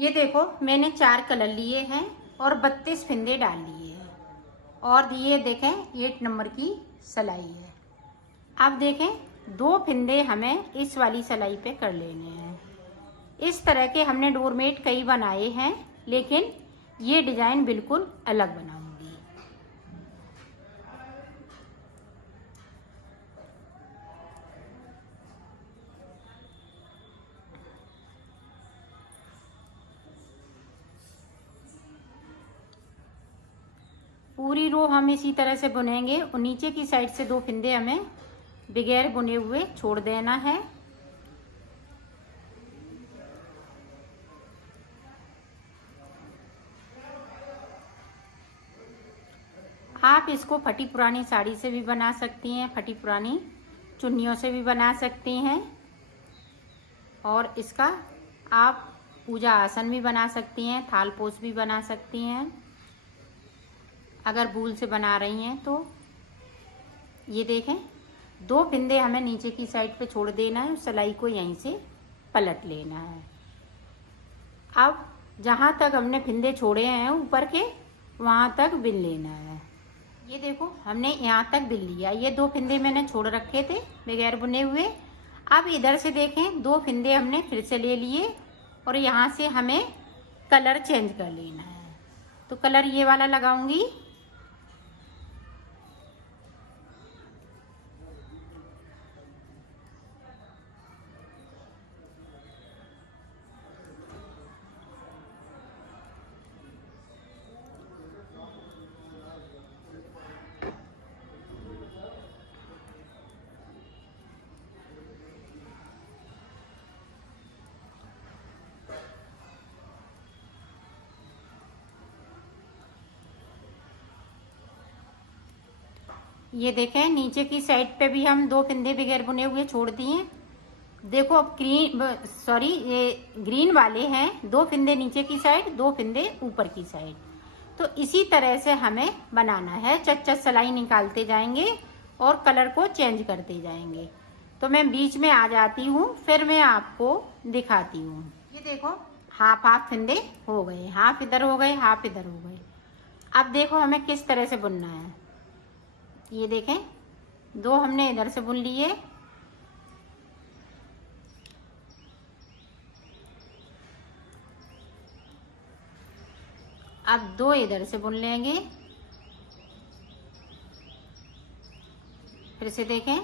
ये देखो मैंने 4 कलर लिए हैं और 32 फिंदे डाल लिए हैं और ये देखें 8 नंबर की सिलाई है। अब देखें 2 फिंदे हमें इस वाली सिलाई पे कर लेने हैं। इस तरह के हमने डोरमेट कई बनाए हैं, लेकिन ये डिजाइन बिल्कुल अलग बनाऊंगी। पूरी रो हम इसी तरह से बुनेंगे और नीचे की साइड से 2 फिंदे हमें बगैर बुने हुए छोड़ देना है। आप इसको फटी पुरानी साड़ी से भी बना सकती हैं, फटी पुरानी चुन्नियों से भी बना सकती हैं और इसका आप पूजा आसन भी बना सकती हैं, थाल पोस भी बना सकती हैं अगर वूल से बना रही हैं तो। ये देखें 2 फिंदे हमें नीचे की साइड पे छोड़ देना है, सिलाई को यहीं से पलट लेना है। अब जहाँ तक हमने फिंदे छोड़े हैं ऊपर के, वहाँ तक बिन लेना है। ये देखो हमने यहाँ तक बिन लिया। ये 2 फिंदे मैंने छोड़ रखे थे बगैर बुने हुए। अब इधर से देखें 2 फिंदे हमने फिर से ले लिए और यहाँ से हमें कलर चेंज कर लेना है। तो कलर ये वाला लगाऊंगी। ये देखें नीचे की साइड पे भी हम 2 फिंदे बगैर बुने हुए छोड़ दिए। देखो अब ये ग्रीन वाले हैं, 2 फिंदे नीचे की साइड, 2 फिंदे ऊपर की साइड। तो इसी तरह से हमें बनाना है। चच सिलाई निकालते जाएंगे और कलर को चेंज करते जाएंगे। तो मैं बीच में आ जाती हूँ, फिर मैं आपको दिखाती हूँ। ये देखो हाफ हाफ फिंदे हो गए, हाफ इधर हो गए, हाफ इधर हो गए। अब देखो हमें किस तरह से बुनना है। ये देखें 2 हमने इधर से बुन लिए, अब 2 इधर से बुन लेंगे। फिर से देखें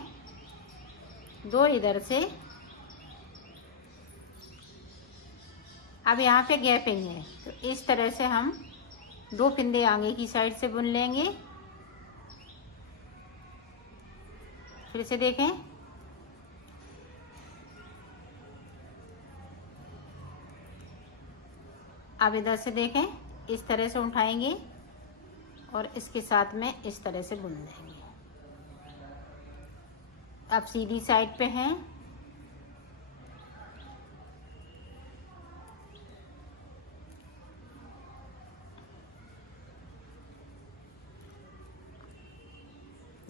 2 इधर से। अब यहाँ पे गैपिंग है तो इस तरह से हम 2 फिंदे आगे की साइड से बुन लेंगे। फिर से देखें अब इधर से देखें इस तरह से उठाएंगे और इसके साथ में इस तरह से बुन देंगे। अब सीधी साइड पे हैं।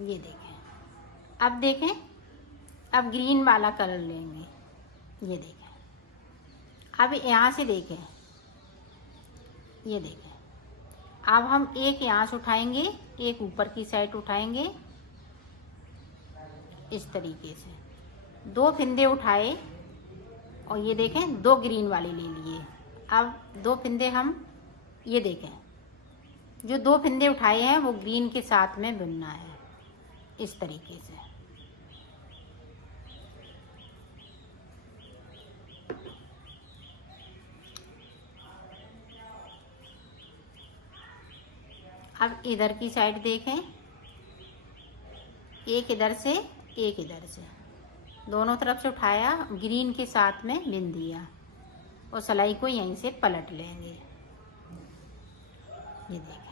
ये देखें अब देखें अब ग्रीन वाला कलर लेंगे। ये देखें अब यहाँ से देखें, ये देखें अब हम एक यहाँ से उठाएंगे, एक ऊपर की साइड उठाएंगे इस तरीके से। 2 फिंदे उठाए और ये देखें 2 ग्रीन वाले ले लिए। अब 2 फिंदे हम ये देखें जो 2 फिंदे उठाए हैं वो ग्रीन के साथ में बुनना है इस तरीके से। अब इधर की साइड देखें, एक इधर से एक इधर से, दोनों तरफ से उठाया, ग्रीन के साथ में बिन दिया और सिलाई को यहीं से पलट लेंगे। ये देखें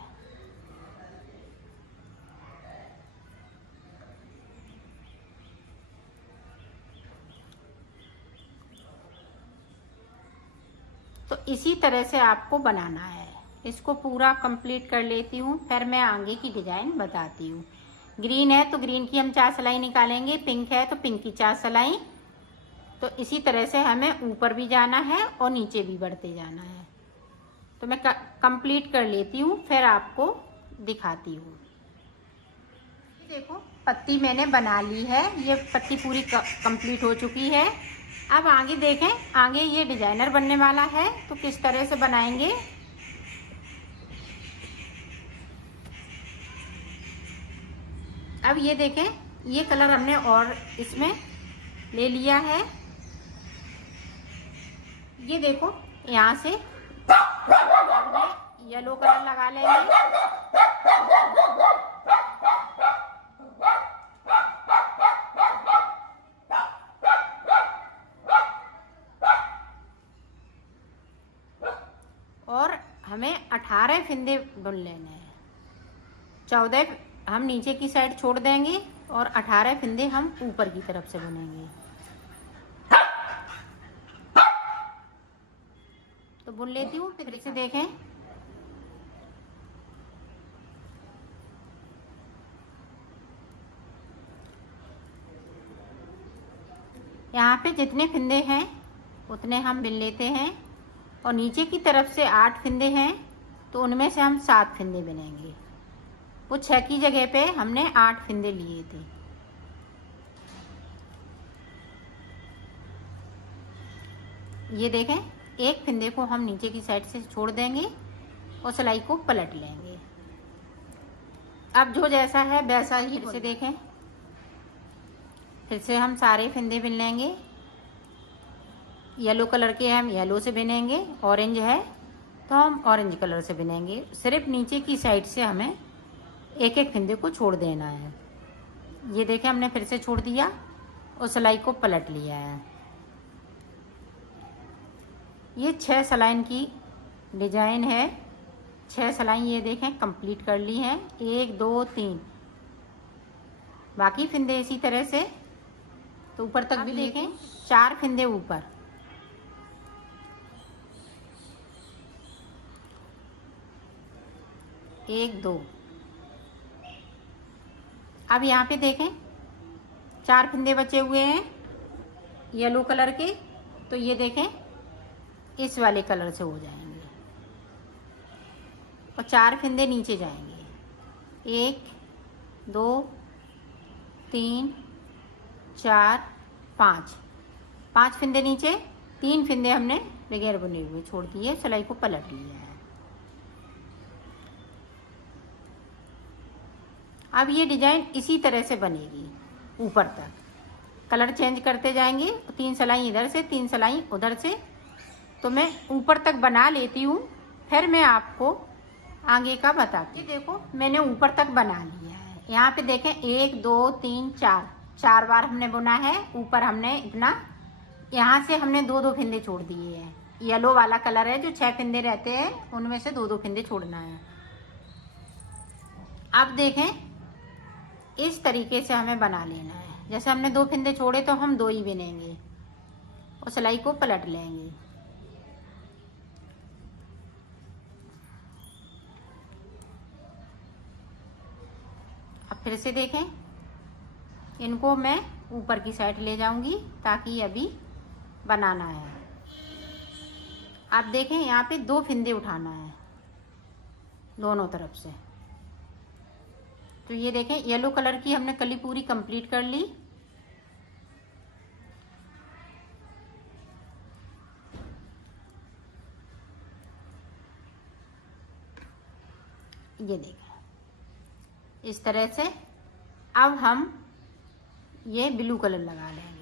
तो इसी तरह से आपको बनाना है। इसको पूरा कंप्लीट कर लेती हूँ, फिर मैं आगे की डिजाइन बताती हूँ। ग्रीन है तो ग्रीन की हम 4 सिलाई निकालेंगे, पिंक है तो पिंक की 4 सिलाई। तो इसी तरह से हमें ऊपर भी जाना है और नीचे भी बढ़ते जाना है। तो मैं कंप्लीट कर लेती हूँ, फिर आपको दिखाती हूँ। देखो पत्ती मैंने बना ली है, ये पत्ती पूरी कंप्लीट हो चुकी है। अब आगे देखें, आगे ये डिजाइनर बनने वाला है, तो किस तरह से बनाएंगे। अब ये देखें, ये कलर हमने और इसमें ले लिया है। ये देखो यहाँ से येलो कलर लगा लेंगे। और हमें 18 फिंदे बुन लेने हैं। 14 हम नीचे की साइड छोड़ देंगे और 18 फिंदे हम ऊपर की तरफ से बुनेंगे। तो बुन लेती हूँ, फिर से देखें। यहाँ पे जितने फिंदे हैं उतने हम बिन लेते हैं, और नीचे की तरफ से 8 फिंदे हैं, तो उनमें से हम 7 फिंदे बिनेंगे। वो 6 की जगह पे हमने 8 फिंदे लिए थे। ये देखें, एक फिंदे को हम नीचे की साइड से छोड़ देंगे और सिलाई को पलट लेंगे। अब जो जैसा है वैसा ही फिर से देखें, फिर से हम सारे फिंदे बिन लेंगे। येलो कलर के हम येलो से बिनेंगे, ऑरेंज है तो हम ऑरेंज कलर से बिनेंगे। सिर्फ नीचे की साइड से हमें एक एक फिंदे को छोड़ देना है। ये देखें, हमने फिर से छोड़ दिया और सिलाई को पलट लिया है। ये 6 सलाइन की डिजाइन है। 6 सलाइन ये देखें कंप्लीट कर ली हैं, 1 2 3। बाकी फिंदे इसी तरह से, तो ऊपर तक भी देखें 4 फिंदे ऊपर। एक 2। अब यहाँ पे देखें 4 फिंदे बचे हुए हैं येलो कलर के, तो ये देखें इस वाले कलर से हो जाएंगे और 4 फिंदे नीचे जाएंगे। 1 2 3 4 5। 5 फिंदे नीचे, 3 फिंदे हमने बगैर बुने हुए छोड़ दिए, सिलाई को पलट लिया है। अब ये डिजाइन इसी तरह से बनेगी ऊपर तक। कलर चेंज करते जाएंगे, 3 सिलाई इधर से 3 सिलाई उधर से। तो मैं ऊपर तक बना लेती हूँ, फिर मैं आपको आगे का बताती हूँ। देखो मैंने ऊपर तक बना लिया है। यहाँ पे देखें 1 2 3 4 बार हमने बुना है। ऊपर हमने इतना, यहाँ से हमने 2 फिंदे छोड़ दिए हैं। येलो वाला कलर है, जो 6 फिंदे रहते हैं उनमें से 2 फिंदे छोड़ना है। अब देखें इस तरीके से हमें बना लेना है। जैसे हमने 2 फिंदे छोड़े तो हम 2 ही बिनेंगे और सिलाई को पलट लेंगे। अब फिर से देखें, इनको मैं ऊपर की साइड ले जाऊंगी ताकि अभी बनाना है। आप देखें यहाँ पे 2 फिंदे उठाना है दोनों तरफ से। तो ये देखें येलो कलर की हमने कली पूरी कंप्लीट कर ली। ये देखें इस तरह से। अब हम ये ब्लू कलर लगा लेंगे।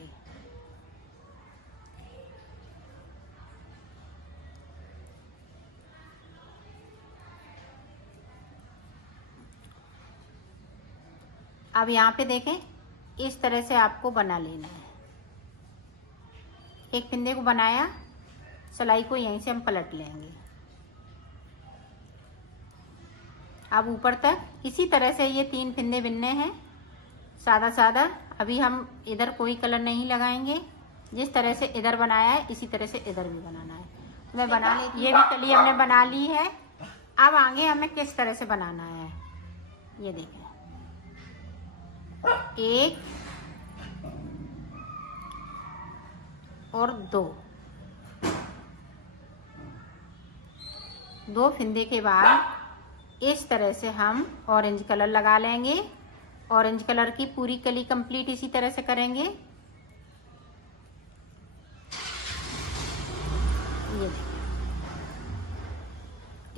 अब यहाँ पे देखें इस तरह से आपको बना लेना है। एक फिंदे को बनाया, सिलाई को यहीं से हम पलट लेंगे। अब ऊपर तक इसी तरह से ये 3 फिंदे बिनने हैं, सादा सादा। अभी हम इधर कोई कलर नहीं लगाएंगे, जिस तरह से इधर बनाया है इसी तरह से इधर भी बनाना है। तो मैं बना ली, ये भी कली हमने बना ली है। अब आगे हमें किस तरह से बनाना है ये देखें। 1 और दो फिंदे के बाद इस तरह से हम ऑरेंज कलर लगा लेंगे। ऑरेंज कलर की पूरी कली कंप्लीट इसी तरह से करेंगे। ये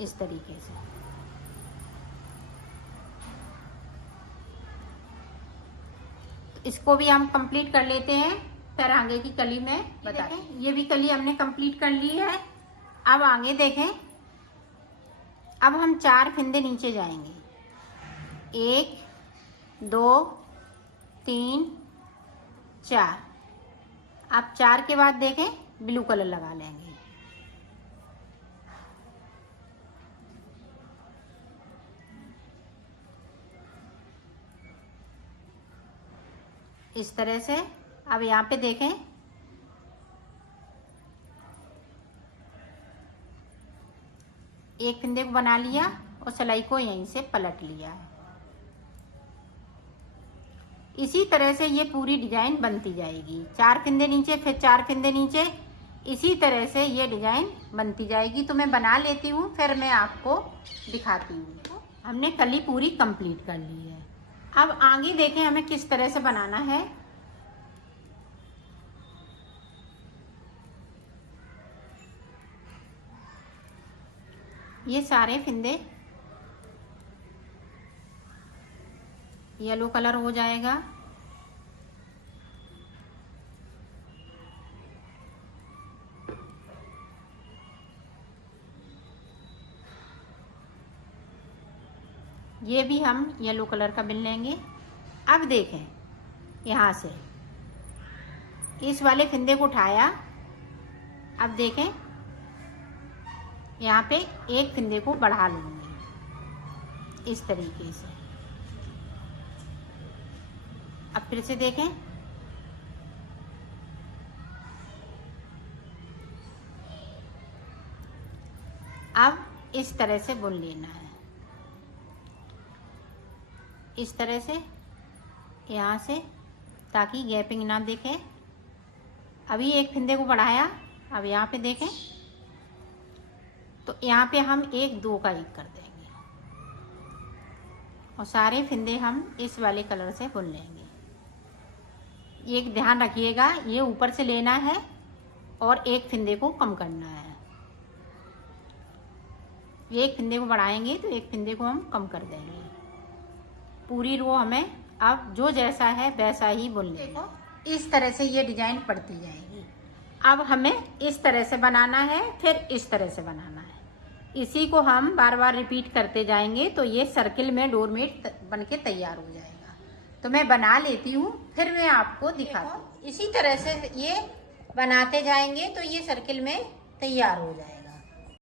इस तरीके से इसको भी हम कंप्लीट कर लेते हैं। फिर आगे की कली में बताते हैं। ये भी कली हमने कंप्लीट कर ली है। अब आगे देखें, अब हम 4 फिंदे नीचे जाएंगे। 1 2 3 4। अब 4 के बाद देखें ब्लू कलर लगा लेंगे। इस तरह से। अब यहाँ पे देखें, एक फिंदे को बना लिया और सिलाई को यहीं से पलट लिया है। इसी तरह से ये पूरी डिजाइन बनती जाएगी। 4 फिंदे नीचे, फिर 4 फिंदे नीचे, इसी तरह से ये डिजाइन बनती जाएगी। तो मैं बना लेती हूँ, फिर मैं आपको दिखाती हूँ। हमने कली पूरी कंप्लीट कर ली है। अब आगे देखें हमें किस तरह से बनाना है। ये सारे फिंदे येलो कलर हो जाएगा। ये भी हम येलो कलर का बिन लेंगे। अब देखें, यहाँ से इस वाले फिंदे को उठाया। अब देखें, यहाँ पे एक फिंदे को बढ़ा लूँगी इस तरीके से। अब फिर से देखें, अब इस तरह से बुन लेना है। इस तरह से यहाँ से, ताकि गैपिंग ना दिखे। अभी एक फिंदे को बढ़ाया। अब यहाँ पे देखें, तो यहाँ पे हम 1 2 का 1 कर देंगे और सारे फिंदे हम इस वाले कलर से बुन लेंगे। एक ध्यान रखिएगा, ये ऊपर से लेना है और एक फिंदे को कम करना है। एक फिंदे को बढ़ाएंगे तो एक फिंदे को हम कम कर देंगे। पूरी रो हमें अब जो जैसा है वैसा ही बुन लेंगे। इस तरह से ये डिजाइन पड़ती जाएगी। अब हमें इस तरह से बनाना है, फिर इस तरह से बनाना है। इसी को हम बार बार रिपीट करते जाएंगे तो ये सर्किल में डोरमेट बनके तैयार हो जाएगा। तो मैं बना लेती हूँ, फिर मैं आपको दिखाती हूँ। इसी तरह से ये बनाते जाएंगे तो ये सर्किल में तैयार हो जाएगा।